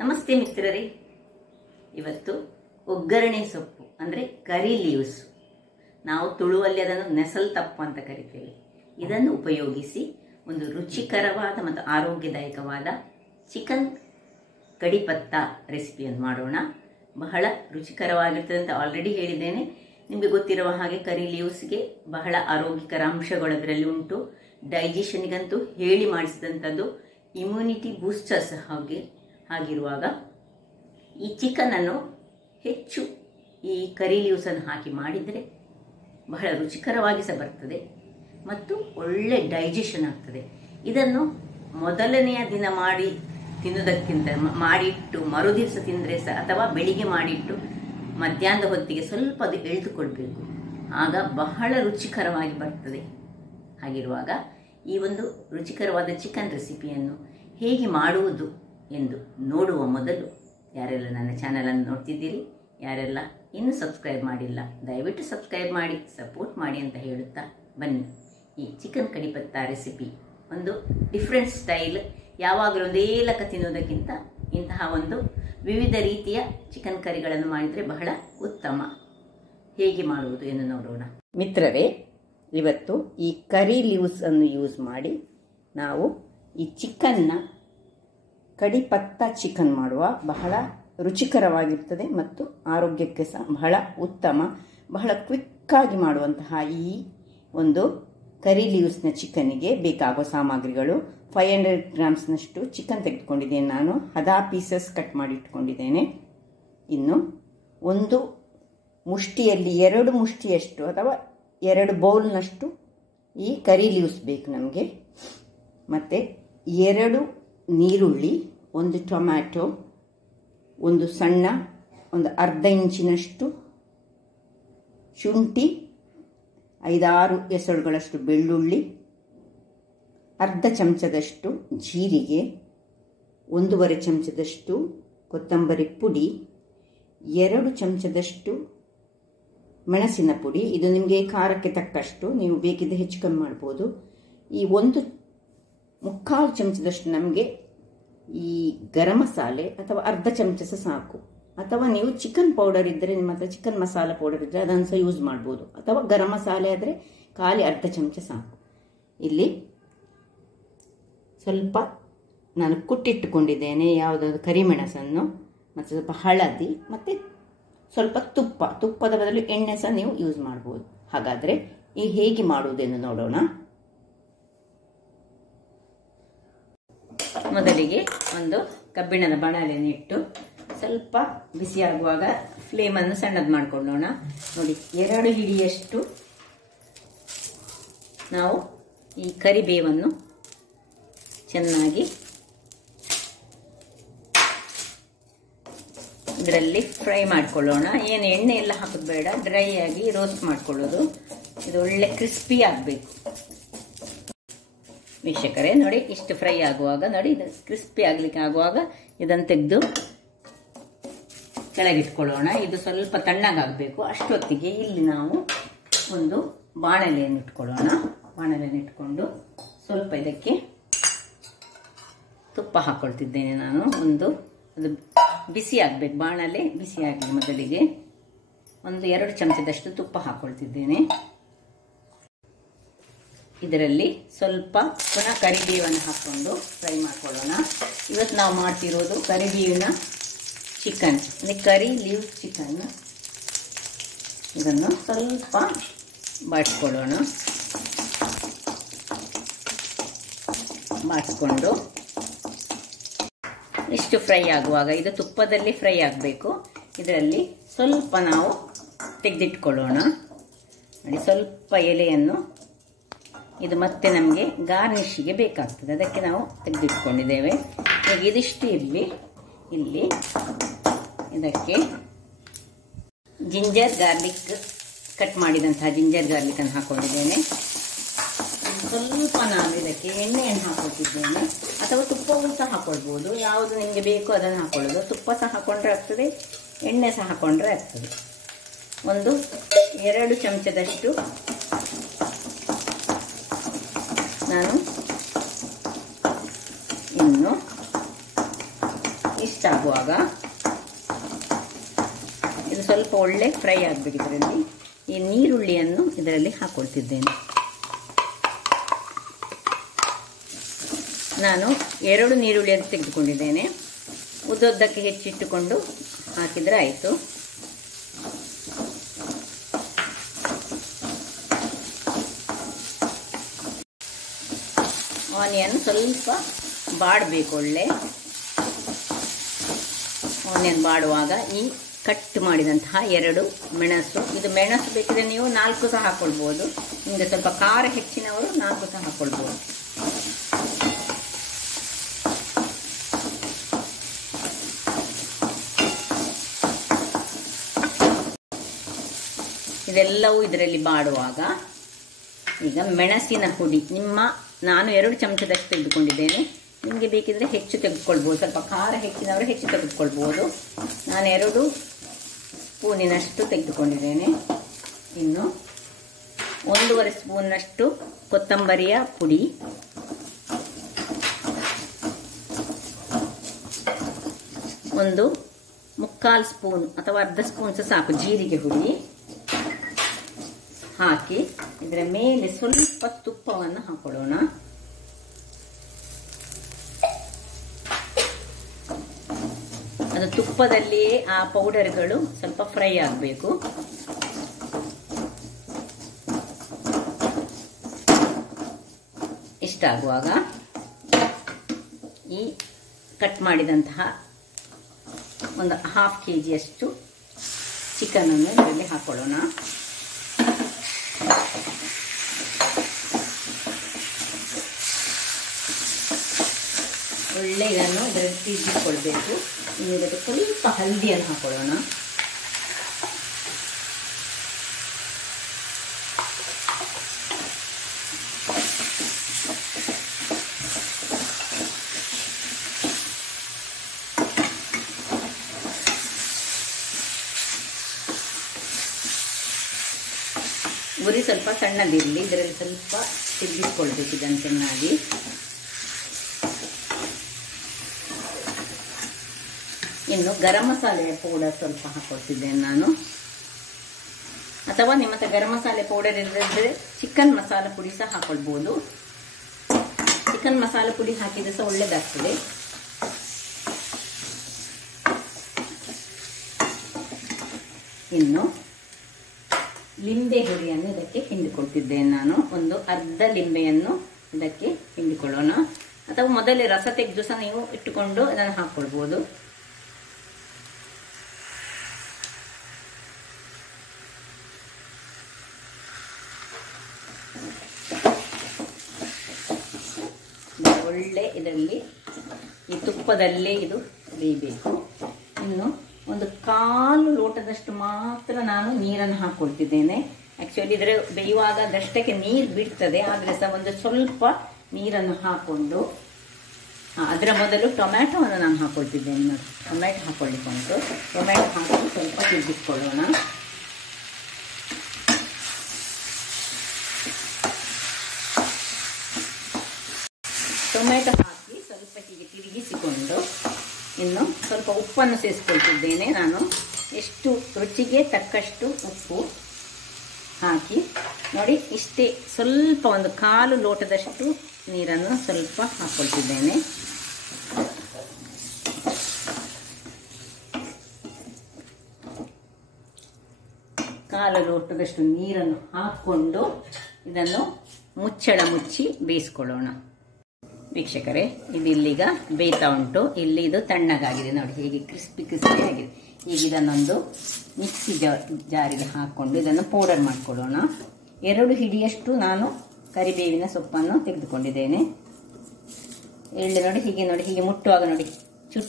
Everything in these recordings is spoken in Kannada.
ನಮಸ್ತೆ ಮಿತ್ರರೇ, ಇವತ್ತು ಒಗ್ಗರಣೆ ಸೊಪ್ಪು ಅಂದರೆ ಕರಿ ಲೀವ್ಸ್, ನಾವು ತುಳುವಲ್ಲಿ ಅದನ್ನು ನೆಸಲ್ ತಪ್ಪು ಅಂತ ಕರಿತೇವೆ. ಇದನ್ನು ಉಪಯೋಗಿಸಿ ಒಂದು ರುಚಿಕರವಾದ ಮತ್ತು ಆರೋಗ್ಯದಾಯಕವಾದ ಚಿಕನ್ ಕಡಿಪತ್ತ ರೆಸಿಪಿಯನ್ನು ಮಾಡೋಣ. ಬಹಳ ರುಚಿಕರವಾಗಿರ್ತದೆ ಅಂತ ಆಲ್ರೆಡಿ ಹೇಳಿದ್ದೇನೆ. ನಿಮಗೆ ಗೊತ್ತಿರುವ ಹಾಗೆ ಕರಿ ಲೀವ್ಸ್ಗೆ ಬಹಳ ಆರೋಗ್ಯಕರ ಅಂಶಗಳು ಅದರಲ್ಲಿ ಉಂಟು. ಡೈಜೆಷನ್ಗಂತೂ ಹೇಳಿ ಮಾಡಿಸಿದಂಥದ್ದು, ಇಮ್ಯುನಿಟಿ ಬೂಸ್ಟರ್ಸ್ ಹಾಗಿರುವಾಗ ಈ ಚಿಕನನ್ನು ಹೆಚ್ಚು ಈ ಕರಿ ಲೀವ್ಸನ್ನು ಹಾಕಿ ಮಾಡಿದರೆ ಬಹಳ ರುಚಿಕರವಾಗಿ ಸಹ ಬರ್ತದೆ ಮತ್ತು ಒಳ್ಳೆ ಡೈಜೆಷನ್ ಆಗ್ತದೆ. ಇದನ್ನು ಮೊದಲನೆಯ ದಿನ ಮಾಡಿ ತಿನ್ನುವುದಕ್ಕಿಂತ ಮಾಡಿಟ್ಟು ಮರುದಿವಸ ತಿಂದರೆ ಸಹ, ಅಥವಾ ಬೆಳಿಗ್ಗೆ ಮಾಡಿಟ್ಟು ಮಧ್ಯಾಹ್ನದ ಹೊತ್ತಿಗೆ ಸ್ವಲ್ಪ ಅದು ಎಳೆದುಕೊಳ್ಬೇಕು, ಆಗ ಬಹಳ ರುಚಿಕರವಾಗಿ ಬರ್ತದೆ. ಹಾಗಿರುವಾಗ ಈ ಒಂದು ರುಚಿಕರವಾದ ಚಿಕನ್ ರೆಸಿಪಿಯನ್ನು ಹೇಗೆ ಮಾಡುವುದು ಎಂದು ನೋಡುವ ಮೊದಲು, ಯಾರೆಲ್ಲ ನನ್ನ ಚಾನಲನ್ನು ನೋಡ್ತಿದ್ದೀರಿ, ಯಾರೆಲ್ಲ ಇನ್ನೂ ಸಬ್ಸ್ಕ್ರೈಬ್ ಮಾಡಿಲ್ಲ, ದಯವಿಟ್ಟು ಸಬ್ಸ್ಕ್ರೈಬ್ ಮಾಡಿ ಸಪೋರ್ಟ್ ಮಾಡಿ ಅಂತ ಹೇಳುತ್ತಾ ಬನ್ನಿ. ಈ ಚಿಕನ್ ಕಡಿಪತ್ತ ರೆಸಿಪಿ ಒಂದು ಡಿಫ್ರೆಂಟ್ ಸ್ಟೈಲ್. ಯಾವಾಗಲೂ ಒಂದೇ ಲಕ್ಕ ತಿನ್ನೋದಕ್ಕಿಂತ ಇಂತಹ ಒಂದು ವಿವಿಧ ರೀತಿಯ ಚಿಕನ್ ಕರಿಗಳನ್ನು ಮಾಡಿದರೆ ಬಹಳ ಉತ್ತಮ. ಹೇಗೆ ಮಾಡುವುದು ಎಂದು ನೋಡೋಣ. ಮಿತ್ರರೇ, ಇವತ್ತು ಈ ಕರಿ ಲೀವ್ಸ್ ಅನ್ನು ಯೂಸ್ ಮಾಡಿ ನಾವು ಈ ಚಿಕನ್ನ ಕಡಿಪತ್ತ ಚಿಕನ್ ಮಾಡುವ. ಬಹಳ ರುಚಿಕರವಾಗಿರ್ತದೆ ಮತ್ತು ಆರೋಗ್ಯಕ್ಕೆ ಸಹ ಬಹಳ ಉತ್ತಮ. ಬಹಳ ಕ್ವಿಕ್ಕಾಗಿ ಮಾಡುವಂತಹ ಈ ಒಂದು ಕರಿ ಲೀವ್ಸ್ನ ಚಿಕನ್ನಿಗೆ ಬೇಕಾಗುವ ಸಾಮಗ್ರಿಗಳು: 500 ಗ್ರಾಮ್ಸ್ನಷ್ಟು ಚಿಕನ್ ತೆಗೆದುಕೊಂಡಿದ್ದೇನೆ ನಾನು. 10 ಪೀಸಸ್ ಕಟ್ ಮಾಡಿ ಇಟ್ಕೊಂಡಿದ್ದೇನೆ. ಇನ್ನು ಒಂದು ಮುಷ್ಟಿಯಲ್ಲಿ 2 ಮುಷ್ಟಿಯಷ್ಟು ಅಥವಾ 2 ಬೌಲ್ನಷ್ಟು ಈ ಕರಿ ಲೀವ್ಸ್ ಬೇಕು ನಮಗೆ. ಮತ್ತು 2 ನೀರುಳ್ಳಿ, 1 ಟೊಮ್ಯಾಟೊ, ಒಂದು ಸಣ್ಣ ಒಂದು ಅರ್ಧ ಇಂಚಿನಷ್ಟು ಶುಂಠಿ, 5-6 ಎಸಳುಗಳಷ್ಟು ಬೆಳ್ಳುಳ್ಳಿ, ಅರ್ಧ ಚಮಚದಷ್ಟು ಜೀರಿಗೆ, 1/2 ಚಮಚದಷ್ಟು ಕೊತ್ತಂಬರಿ ಪುಡಿ, 2 ಚಮಚದಷ್ಟು ಮೆಣಸಿನ ಪುಡಿ. ಇದು ನಿಮಗೆ ಖಾರಕ್ಕೆ ತಕ್ಕಷ್ಟು, ನೀವು ಬೇಕಿದ್ದರೆ ಹೆಚ್ಚು ಕಮ್ಮಿ ಮಾಡ್ಬೋದು. ಈ 1/4 ಚಮಚದಷ್ಟು ನಮಗೆ ಈ ಗರಂ ಮಸಾಲೆ, ಅಥವಾ ಅರ್ಧ ಚಮಚ ಸಹ ಸಾಕು. ಅಥವಾ ನೀವು ಚಿಕನ್ ಪೌಡರ್ ಇದ್ದರೆ, ನಿಮ್ಮ ಹತ್ರ ಚಿಕನ್ ಮಸಾಲ ಪೌಡರ್ ಇದ್ದರೆ ಅದನ್ನು ಸಹ ಯೂಸ್ ಮಾಡ್ಬೋದು. ಅಥವಾ ಗರಂ ಮಸಾಲೆ ಆದರೆ ಖಾಲಿ ಅರ್ಧ ಚಮಚ ಸಾಕು. ಇಲ್ಲಿ ಸ್ವಲ್ಪ ನಾನು ಕುಟ್ಟಿಟ್ಟುಕೊಂಡಿದ್ದೇನೆ ಯಾವುದಾದ್ರು ಕರಿಮೆಣಸನ್ನು, ಮತ್ತು ಸ್ವಲ್ಪ ಹಳದಿ, ಮತ್ತು ಸ್ವಲ್ಪ ತುಪ್ಪದ ಬದಲು ಎಣ್ಣೆ ಸಹ ನೀವು ಯೂಸ್ ಮಾಡ್ಬೋದು. ಹಾಗಾದರೆ ಈ ಹೇಗೆ ಮಾಡುವುದೆಂದು ನೋಡೋಣ. ಮೊದಲಿಗೆ ಒಂದು ಕಬ್ಬಿಣದ ಬಾಣಲೆಯನ್ನು ಇಟ್ಟು ಸ್ವಲ್ಪ ಬಿಸಿಯಾಗುವಾಗ ಫ್ಲೇಮನ್ನು ಸಣ್ಣದು ಮಾಡಿಕೊಳ್ಳೋಣ. ನೋಡಿ, 2 ಹಿಡಿಯಷ್ಟು ನಾವು ಈ ಕರಿಬೇವನ್ನು ಚೆನ್ನಾಗಿ ಇದರಲ್ಲಿ ಫ್ರೈ ಮಾಡಿಕೊಳ್ಳೋಣ. ಏನು ಎಣ್ಣೆ ಎಲ್ಲ ಹಾಕೋದು ಬೇಡ, ಡ್ರೈ ಆಗಿ ರೋಸ್ಟ್ ಮಾಡಿಕೊಳ್ಳೋದು. ಇದು ಒಳ್ಳೆ ಕ್ರಿಸ್ಪಿ ಆಗಬೇಕು. ವೀಕ್ಷಕರೇ ನೋಡಿ, ಇಷ್ಟು ಫ್ರೈ ಆಗುವಾಗ ನೋಡಿ, ಇದು ಕ್ರಿಸ್ಪಿ ಆಗಲಿಕ್ಕೆ ಆಗುವಾಗ ಇದನ್ನು ತೆಗೆದು ಕೆಳಗಿಟ್ಕೊಳ್ಳೋಣ. ಇದು ಸ್ವಲ್ಪ ತಣ್ಣಗಾಗಬೇಕು. ಅಷ್ಟೊತ್ತಿಗೆ ಇಲ್ಲಿ ನಾವು ಒಂದು ಬಾಣಲೆಯನ್ನು ಇಟ್ಕೊಳ್ಳೋಣ. ಬಾಣಲೆಯನ್ನು ಇಟ್ಕೊಂಡು ಸ್ವಲ್ಪ ಇದಕ್ಕೆ ತುಪ್ಪ ಹಾಕ್ಕೊಳ್ತಿದ್ದೇನೆ ನಾನು. ಅದು ಬಿಸಿ ಆಗಬೇಕು, ಬಾಣಲೆ ಬಿಸಿ ಆಗಲಿ. ಮೊದಲಿಗೆ 2 ಚಮಚದಷ್ಟು ತುಪ್ಪ ಹಾಕ್ಕೊಳ್ತಿದ್ದೇನೆ. ಇದರಲ್ಲಿ ಸ್ವಲ್ಪ ಪುನಃ ಕರಿಬೇವನ್ನು ಹಾಕ್ಕೊಂಡು ಫ್ರೈ ಮಾಡ್ಕೊಳ್ಳೋಣ. ಇವತ್ತು ನಾವು ಮಾಡ್ತಿರೋದು ಕರಿಬೇವಿನ ಚಿಕನ್, ಅಂದರೆ ಕರಿ ಲೀವ್ಸ್ ಚಿಕನ್. ಇದನ್ನು ಸ್ವಲ್ಪ ಬಾಡಿಸ್ಕೊಳ್ಳೋಣ. ಬಾಡಿಸ್ಕೊಂಡು ಇಷ್ಟು ಫ್ರೈ ಆಗುವಾಗ, ಇದು ತುಪ್ಪದಲ್ಲಿ ಫ್ರೈ ಆಗಬೇಕು. ಇದರಲ್ಲಿ ಸ್ವಲ್ಪ ನಾವು ತೆಗೆದಿಟ್ಕೊಳ್ಳೋಣ. ನೋಡಿ, ಸ್ವಲ್ಪ ಎಲೆಯನ್ನು, ಇದು ಮತ್ತೆ ನಮಗೆ ಗಾರ್ನಿಷ್ಗೆ ಬೇಕಾಗ್ತದೆ, ಅದಕ್ಕೆ ನಾವು ತೆಗೆದಿಟ್ಕೊಂಡಿದ್ದೇವೆ. ಈಗ ಇದಿಷ್ಟು ಇರಲಿ. ಇಲ್ಲಿ ಇದಕ್ಕೆ ಜಿಂಜರ್ ಗಾರ್ಲಿಕ್, ಕಟ್ ಮಾಡಿದಂತಹ ಜಿಂಜರ್ ಗಾರ್ಲಿಕನ್ನು ಹಾಕ್ಕೊಂಡಿದ್ದೇನೆ. ಸ್ವಲ್ಪ ನಾನು ಇದಕ್ಕೆ ಎಣ್ಣೆಯನ್ನು ಹಾಕೊಳ್ತಿದ್ದೇನೆ, ಅಥವಾ ತುಪ್ಪವೂ ಸಹ ಹಾಕೊಳ್ಬೋದು. ಯಾವುದು ನಿಮಗೆ ಬೇಕು ಅದನ್ನು ಹಾಕೊಳ್ಳೋದು. ತುಪ್ಪ ಸಹ ಹಾಕೊಂಡ್ರೆ ಆಗ್ತದೆ, ಎಣ್ಣೆ ಸಹ ಹಾಕೊಂಡ್ರೆ ಆಗ್ತದೆ. 2 ಚಮಚದಷ್ಟು ನಾನು ಇನ್ನು ಇಷ್ಟಾಗುವಾಗ ಇದು ಸ್ವಲ್ಪ ಒಳ್ಳೆ ಫ್ರೈ ಆಗಬೇಕು. ಇದರಲ್ಲಿ ಈ ನೀರುಳ್ಳಿಯನ್ನು ಇದರಲ್ಲಿ ಹಾಕ್ಕೊಳ್ತಿದ್ದೇನೆ. ನಾನು 2 ನೀರುಳ್ಳಿಯನ್ನು ತೆಗೆದುಕೊಂಡಿದ್ದೇನೆ. ಉದ್ದಕ್ಕೆ ಹೆಚ್ಚಿಟ್ಟುಕೊಂಡು ಹಾಕಿದರೆ ಆಯಿತು. ಆನಿಯನ್ ಸ್ವಲ್ಪ ಬಾಡಬೇಕು. ಒಳ್ಳೆ ಆನಿಯನ್ ಬಾಡುವಾಗ ಈ ಕಟ್ ಮಾಡಿದಂತಹ 2 ಮೆಣಸು, ಇದು ಮೆಣಸು ಬೇಕಿದ್ರೆ ನೀವು 4 ಸಹ ಹಾಕ್ಕೊಳ್ಬೋದು. ನಿಮಗೆ ಸ್ವಲ್ಪ ಖಾರ ಹೆಚ್ಚಿನವರು 4 ಸಹ ಹಾಕ್ಕೊಳ್ಬೋದು. ಇದೆಲ್ಲವೂ ಇದರಲ್ಲಿ ಬಾಡುವಾಗ ಈಗ ಮೆಣಸಿನ ಹುಡಿ ನಾನು 2 ಚಮಚದಷ್ಟು ತೆಗೆದುಕೊಂಡಿದ್ದೇನೆ. ನಿಮಗೆ ಬೇಕಿದ್ರೆ ಹೆಚ್ಚು ತೆಗೆದುಕೊಳ್ಬೋದು. ಸ್ವಲ್ಪ ಖಾರ ಹೆಚ್ಚಿನವರು ಹೆಚ್ಚು ತೆಗೆದುಕೊಳ್ಬೋದು. ನಾನು 2 ಸ್ಪೂನಿನಷ್ಟು ತೆಗೆದುಕೊಂಡಿದ್ದೇನೆ. ಇನ್ನು 1.5 ಸ್ಪೂನ್ನಷ್ಟು ಕೊತ್ತಂಬರಿಯ ಪುಡಿ, 1/4 ಸ್ಪೂನ್ ಅಥವಾ ಅರ್ಧ ಸ್ಪೂನ್ ಸಹ ಸಾಕು ಜೀರಿಗೆ ಹುಡಿ ಹಾಕಿ ಇದರ ಮೇಲೆ ಸ್ವಲ್ಪ ತುಪ್ಪವನ್ನು ಹಾಕೊಳ್ಳೋಣ. ಅದು ತುಪ್ಪದಲ್ಲಿಯೇ ಆ ಪೌಡರ್ಗಳು ಸ್ವಲ್ಪ ಫ್ರೈ ಆಗಬೇಕು. ಇಷ್ಟಾಗುವಾಗ ಈ ಕಟ್ ಮಾಡಿದಂತಹ 1/2 kg ಚಿಕನ್ ಅನ್ನು ಇದರಲ್ಲಿ ಹಾಕೊಳ್ಳೋಣ. ಒಳ್ಳೆ ಇದನ್ನು ಇದರಲ್ಲಿ ತಿರುಗಿಸಿಕೊಳ್ಬೇಕು. ಇನ್ನು ಇದಕ್ಕೆ ಸ್ವಲ್ಪ ಹಲ್ದಿಯನ್ನು ಹಾಕೊಳ್ಳೋಣ. ಉರಿ ಸ್ವಲ್ಪ ಸಣ್ಣದಿರಲಿ. ಇದರಲ್ಲಿ ಸ್ವಲ್ಪ ತಿರುಗಿಸ್ಕೊಳ್ಬೇಕು ಇದನ್ನು ಚೆನ್ನಾಗಿ. ಇನ್ನು ಗರಂ ಮಸಾಲೆ ಪೌಡರ್ ಸ್ವಲ್ಪ ಹಾಕೊಳ್ತಿದ್ದೇನೆ ನಾನು. ಅಥವಾ ನಿಮ್ಮ ಹತ್ರ ಗರಂ ಮಸಾಲೆ ಪೌಡರ್ ಇಲ್ಲದಿದ್ರೆ ಚಿಕನ್ ಮಸಾಲ ಪುಡಿ ಸಹ ಹಾಕೊಳ್ಬೋದು. ಚಿಕನ್ ಮಸಾಲ ಪುಡಿ ಹಾಕಿದ್ರೆ ಸಹ ಒಳ್ಳೆದಾಗ್ತದೆ. ಇನ್ನು ಲಿಂಬೆ ಹುಳಿಯನ್ನು ಇದಕ್ಕೆ ಹಿಂಡಿಕೊಳ್ತಿದ್ದೇನೆ ನಾನು. ಒಂದು ಅರ್ಧ ಲಿಂಬೆಯನ್ನು ಇದಕ್ಕೆ ಹಿಂಡಿಕೊಳ್ಳೋಣ. ಅಥವಾ ಮೊದಲೇ ರಸ ತೆಗೆದು ಸಹ ನೀವು ಇಟ್ಟುಕೊಂಡು ಅದನ್ನು ಹಾಕೊಳ್ಬೋದು. ಒಳ್ಳೆ ಇದರಲ್ಲಿ ಈ ತುಪ್ಪದಲ್ಲೇ ಇದು ಬೇಯಬೇಕು. ಇನ್ನು 1/4 ಲೋಟದಷ್ಟು ಮಾತ್ರ ನಾನು ನೀರನ್ನು ಹಾಕೊಳ್ತಿದ್ದೇನೆ. ಆಕ್ಚುಲಿ ಇದರ ಬೇಯುವಾಗ ದಷ್ಟಕ್ಕೆ ನೀರು ಬಿಡ್ತದೆ, ಆದರೆ ಸಹ ಸ್ವಲ್ಪ ನೀರನ್ನು ಹಾಕೊಂಡು ಅದರ ಮೊದಲು ಟೊಮ್ಯಾಟೊವನ್ನು ನಾನು ಹಾಕೊಳ್ತಿದ್ದೇನೆ. ನೋಡಿ, ಟೊಮ್ಯಾಟೊ ಹಾಕೊಳ್ಳಿಕ್ಕೆ ಉಂಟು. ಟೊಮ್ಯಾಟೊ ಹಾಕಿ ಸ್ವಲ್ಪ ತಿರುಗಿಸ್ಕೊಳ್ಳೋಣ. ಟೊಮ್ಯಾಟೊ ಹಾಕಿ ಸ್ವಲ್ಪ ಹೀಗೆ ತಿರುಗಿಸಿಕೊಂಡು ಇನ್ನು ಸ್ವಲ್ಪ ಉಪ್ಪನ್ನು ಸೇರಿಸ್ಕೊಳ್ತಿದ್ದೇನೆ ನಾನು. ಎಷ್ಟು ರುಚಿಗೆ ತಕ್ಕಷ್ಟು ಉಪ್ಪು ಹಾಕಿ ನೋಡಿ. ಇಷ್ಟೇ ಸ್ವಲ್ಪ 1/4 ಲೋಟದಷ್ಟು ನೀರನ್ನು ಸ್ವಲ್ಪ ಹಾಕ್ಕೊಳ್ತಿದ್ದೇನೆ. ಕಾಲು ಲೋಟದಷ್ಟು ನೀರನ್ನು ಹಾಕ್ಕೊಂಡು ಇದನ್ನು ಮುಚ್ಚಳ ಮುಚ್ಚಿ ಬೇಯಿಸ್ಕೊಳ್ಳೋಣ. ವೀಕ್ಷಕರೇ, ಇದು ಇಲ್ಲಿಗ ಬೇಯ್ತಾ ಉಂಟು. ಇಲ್ಲಿ ಇದು ತಣ್ಣಗಾಗಿದೆ ನೋಡಿ, ಹೇಗೆ ಕ್ರಿಸ್ಪಿ ಆಗಿದೆ. ಈಗ ಇದನ್ನೊಂದು ಮಿಕ್ಸಿ ಜಾರಿಗೆ ಹಾಕ್ಕೊಂಡು ಇದನ್ನು ಪೌಡರ್ ಮಾಡ್ಕೊಳ್ಳೋಣ. 2 ಹಿಡಿಯಷ್ಟು ನಾನು ಕರಿಬೇವಿನ ಸೊಪ್ಪನ್ನು ತೆಗೆದುಕೊಂಡಿದ್ದೇನೆ. ಎಳ್ಳು ನೋಡಿ, ಹೀಗೆ ಮುಟ್ಟುವಾಗ ನೋಡಿ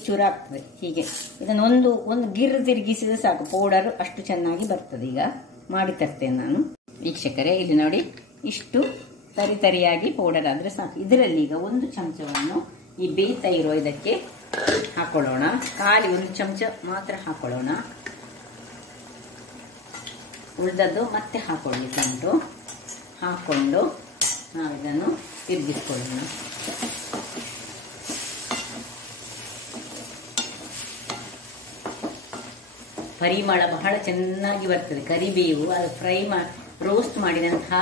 ಚೂರು ಆಗ್ತದೆ. ಹೀಗೆ ಇದನ್ನು ಒಂದು ಗಿರ್ ತಿರುಗಿಸಿದ್ರೆ ಸಾಕು, ಪೌಡರ್ ಅಷ್ಟು ಚೆನ್ನಾಗಿ ಬರ್ತದೆ. ಈಗ ಮಾಡಿ ತರ್ತೇನೆ ನಾನು. ವೀಕ್ಷಕರೇ, ಇಲ್ಲಿ ನೋಡಿ ಇಷ್ಟು ತರಿಯಾಗಿ ಪೌಡರ್ ಆದರೆ ಸಾಕು. ಇದರಲ್ಲಿ ಈಗ 1 ಚಮಚವನ್ನು ಈ ಬೇಯ್ತಾ ಇರೋ ಇದಕ್ಕೆ ಹಾಕೊಳ್ಳೋಣ. ಖಾಲಿ 1 ಚಮಚ ಮಾತ್ರ ಹಾಕೊಳ್ಳೋಣ. ಉಳಿದದ್ದು ಮತ್ತೆ ಹಾಕೊಳ್ಳಿಕ್ಕೆ ಉಂಟು. ಹಾಕೊಂಡು ನಾವು ಇದನ್ನು ತಿರುಗಿಸ್ಕೊಳ್ಳೋಣ. ಪರಿಮಳ ಬಹಳ ಚೆನ್ನಾಗಿ ಬರ್ತದೆ. ಕರಿಬೇವು ಅದು ರೋಸ್ಟ್ ಮಾಡಿದಂತಹ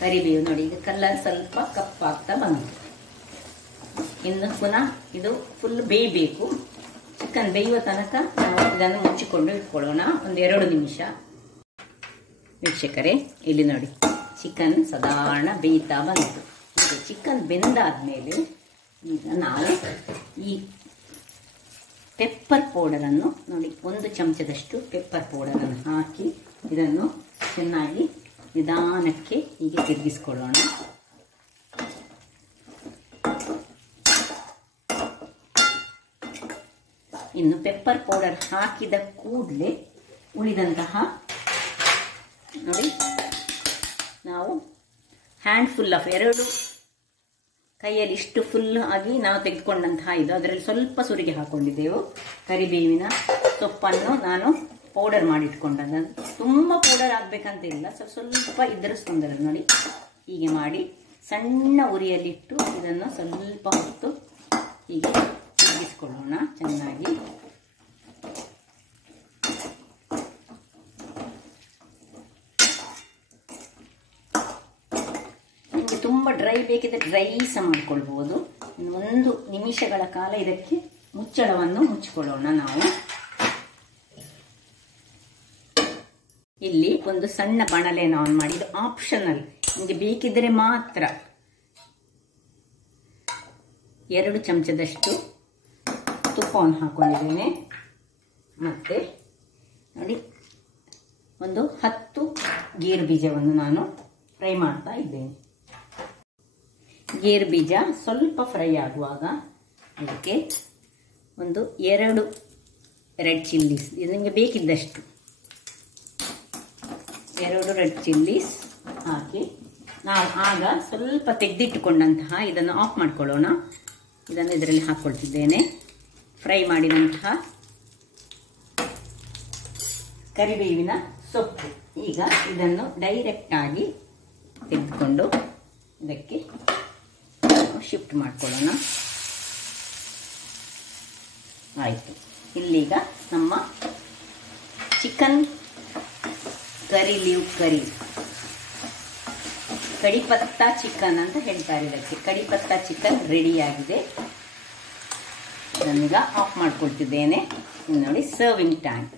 ಕರಿಬೇವು ನೋಡಿ, ಈಗ ಕಲರ್ ಸ್ವಲ್ಪ ಕಪ್ಪಾಗ್ತಾ ಬಂತು. ಇನ್ನು ಪುನಃ ಇದು ಫುಲ್ ಬೇಯಬೇಕು. ಚಿಕನ್ ಬೇಯುವ ತನಕ ನಾವು ಇದನ್ನು ಮುಚ್ಚಿಕೊಂಡು ಇಟ್ಕೊಳ್ಳೋಣ ಒಂದು 2 ನಿಮಿಷ. ವೀಕ್ಷಕರೇ, ಇಲ್ಲಿ ನೋಡಿ ಚಿಕನ್ ಸಾಧಾರಣ ಬೇಯ್ತಾ ಬಂತು. ಇದು ಚಿಕನ್ ಬೆಂದಾದ್ಮೇಲೆ ಈಗ ನಾವು ಈ ಪೆಪ್ಪರ್ ಪೌಡರನ್ನು ನೋಡಿ, 1 ಚಮಚದಷ್ಟು ಪೆಪ್ಪರ್ ಪೌಡರನ್ನು ಹಾಕಿ ಇದನ್ನು ಚೆನ್ನಾಗಿ ನಿಧಾನಕ್ಕೆ ಹೀಗೆ ತಿರುಗಿಸ್ಕೊಳ್ಳೋಣ. ಇನ್ನು ಪೆಪ್ಪರ್ ಪೌಡರ್ ಹಾಕಿದ ಕೂಡಲೇ ಉಳಿದಂತಹ ನೋಡಿ, ನಾವು ಹ್ಯಾಂಡ್ಫುಲ್ ಆಫ್ 2 ಕೈಯಲ್ಲಿ ಇಷ್ಟು ಫುಲ್ ಆಗಿ ನಾವು ತೆಗೆದುಕೊಂಡಂತಹ ಇದು, ಅದರಲ್ಲಿ ಸ್ವಲ್ಪ ಸುರಿಗೆ ಹಾಕೊಂಡಿದ್ದೆವು. ಕರಿಬೇವಿನ ಸೊಪ್ಪನ್ನು ನಾನು ಪೌಡರ್ ಮಾಡಿಟ್ಕೊಂಡದ್ದು. ತುಂಬ ಪೌಡರ್ ಆಗಬೇಕಂತ ಇಲ್ಲ, ಸ್ವಲ್ಪ ಇದ್ದರೆ ಸುಂದರ. ನೋಡಿ, ಹೀಗೆ ಮಾಡಿ ಸಣ್ಣ ಉರಿಯಲ್ಲಿಟ್ಟು ಇದನ್ನು ಸ್ವಲ್ಪ ಹೊತ್ತು ಹೀಗೆ ತಿರುಗಿಸ್ಕೊಳ್ಳೋಣ ಚೆನ್ನಾಗಿ. ನಿಮಗೆ ತುಂಬ ಡ್ರೈ ಬೇಕಿದ್ರೆ ಡ್ರೈ ಸಹ ಮಾಡ್ಕೊಳ್ಬೋದು. 1 ನಿಮಿಷಗಳ ಕಾಲ ಇದಕ್ಕೆ ಮುಚ್ಚಳವನ್ನು ಮುಚ್ಚಿಕೊಳ್ಳೋಣ ನಾವು. ಇಲ್ಲಿ ಒಂದು ಸಣ್ಣ ಬಾಣಲೆಯನ್ನು ಆನ್ ಮಾಡಿ, ಇದು ಆಪ್ಷನಲ್, ನಿಮಗೆ ಬೇಕಿದ್ರೆ ಮಾತ್ರ. 2 ಚಮಚದಷ್ಟು ತುಪ್ಪವನ್ನು ಹಾಕೊಂಡಿದ್ದೇನೆ. ಮತ್ತೆ ನೋಡಿ, ಒಂದು 10 ಗೇರು ಬೀಜವನ್ನು ನಾನು ಫ್ರೈ ಮಾಡ್ತಾ ಇದ್ದೇನೆ. ಗೇರು ಬೀಜ ಸ್ವಲ್ಪ ಫ್ರೈ ಆಗುವಾಗ ಅದಕ್ಕೆ ಒಂದು 2 ರೆಡ್ ಚಿಲ್ಲೀಸ್, ಇದು ನಿಮಗೆ ಬೇಕಿದ್ದಷ್ಟು 2 ರೆಡ್ ಚಿಲ್ಲೀಸ್ ಹಾಕಿ ನಾವು ಆಗ ಸ್ವಲ್ಪ ತೆಗೆದಿಟ್ಟುಕೊಂಡಂತಹ ಇದನ್ನು ಆಫ್ ಮಾಡ್ಕೊಳ್ಳೋಣ. ಇದನ್ನು ಇದರಲ್ಲಿ ಹಾಕ್ಕೊಳ್ತಿದ್ದೇನೆ. ಫ್ರೈ ಮಾಡಿದಂತಹ ಕರಿಬೇವಿನ ಸೊಪ್ಪು. ಈಗ ಇದನ್ನು ಡೈರೆಕ್ಟಾಗಿ ತೆಗೆದುಕೊಂಡು ಇದಕ್ಕೆ ಶಿಫ್ಟ್ ಮಾಡ್ಕೊಳ್ಳೋಣ. ಆಯಿತು. ಇಲ್ಲೀಗ ನಮ್ಮ ಚಿಕನ್ ಕರಿ ಲೀವ್ ಕರಿ, ಕಡಿಪತ್ತ ಚಿಕನ್ ಅಂತ ಹೇಳ್ತಾರೆ ಇದಕ್ಕೆ. ಕಡಿಪತ್ತ ಚಿಕನ್ ರೆಡಿಯಾಗಿದೆ. ನಾನೀಗ ಆಫ್ ಮಾಡ್ಕೊಳ್ತಿದ್ದೇನೆ. ನೋಡಿ, ಸರ್ವಿಂಗ್ ಟೈಮ್.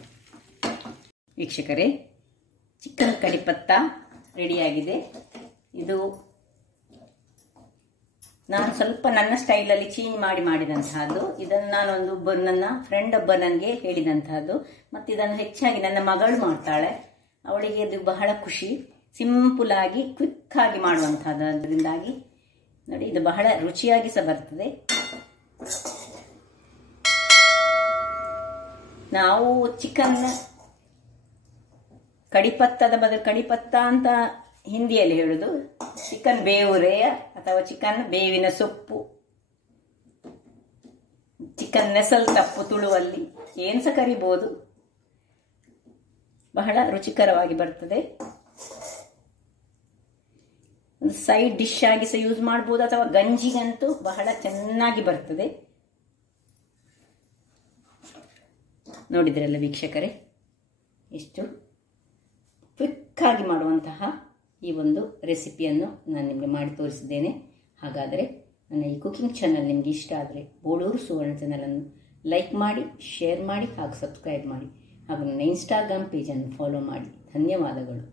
ವೀಕ್ಷಕರೇ, ಚಿಕನ್ ಕಡಿಪತ್ತ ರೆಡಿಯಾಗಿದೆ. ಇದು ನಾನು ಸ್ವಲ್ಪ ನನ್ನ ಸ್ಟೈಲಲ್ಲಿ ಚೇಂಜ್ ಮಾಡಿದಂತಹದ್ದು. ಇದನ್ನು ನಾನೊಂದು ನನ್ನ ಫ್ರೆಂಡ್ ಒಬ್ಬ ನನಗೆ ಹೇಳಿದಂತಹದ್ದು. ಮತ್ತು ಇದನ್ನು ಹೆಚ್ಚಾಗಿ ನನ್ನ ಮಗಳು ಮಾಡ್ತಾಳೆ. ಅವಳಿಗೆ ಇದು ಬಹಳ ಖುಷಿ. ಸಿಂಪಲ್ ಆಗಿ ಕ್ವಿಕ್ ಆಗಿ ಮಾಡುವಂತಹದ್ದು. ಅದರಿಂದಾಗಿ ನೋಡಿ, ಇದು ಬಹಳ ರುಚಿಯಾಗಿ ಸಹ ಬರ್ತದೆ. ನಾವು ಚಿಕನ್ ಕಡಿಪತ್ತದ ಬದಲು ಕಡಿಪತ್ತ ಅಂತ ಹಿಂದಿಯಲ್ಲಿ ಹೇಳುದು. ಚಿಕನ್ ಬೇವುರೆಯ ಅಥವಾ ಚಿಕನ್ ಬೇವಿನ ಸೊಪ್ಪು, ಚಿಕನ್ ನೆಸಲ್ ತಪ್ಪು ತುಳುವಲ್ಲಿ ಏನು ಸಹ ಕರಿಬಹುದು. ಬಹಳ ರುಚಿಕರವಾಗಿ ಬರ್ತದೆ. ಒಂದು ಸೈಡ್ ಡಿಶ್ ಆಗಿ ಸಹ ಯೂಸ್ ಮಾಡಬಹುದು, ಅಥವಾ ಗಂಜಿಗಂತೂ ಬಹಳ ಚೆನ್ನಾಗಿ ಬರ್ತದೆ. ನೋಡಿದ್ರಲ್ಲ ವೀಕ್ಷಕರೇ, ಎಷ್ಟು ಕ್ವಿಕ್ ಆಗಿ ಮಾಡುವಂತಹ ಈ ಒಂದು ರೆಸಿಪಿಯನ್ನು ನಾನು ನಿಮಗೆ ಮಾಡಿ ತೋರಿಸಿದ್ದೇನೆ. ಹಾಗಾದರೆ ನನ್ನ ಈ ಕುಕಿಂಗ್ ಚಾನಲ್ ನಿಮಗೆ ಇಷ್ಟ ಆದರೆ ಬೋಳೂರು ಸುವರ್ಣ ಚಾನಲನ್ನು ಲೈಕ್ ಮಾಡಿ, ಶೇರ್ ಮಾಡಿ ಹಾಗೂ ಸಬ್ಸ್ಕ್ರೈಬ್ ಮಾಡಿ. ಹಾಗೂ ನನ್ನ ಇನ್ಸ್ಟಾಗ್ರಾಮ್ ಪೇಜನ್ನು ಫಾಲೋ ಮಾಡಿ. ಧನ್ಯವಾದಗಳು.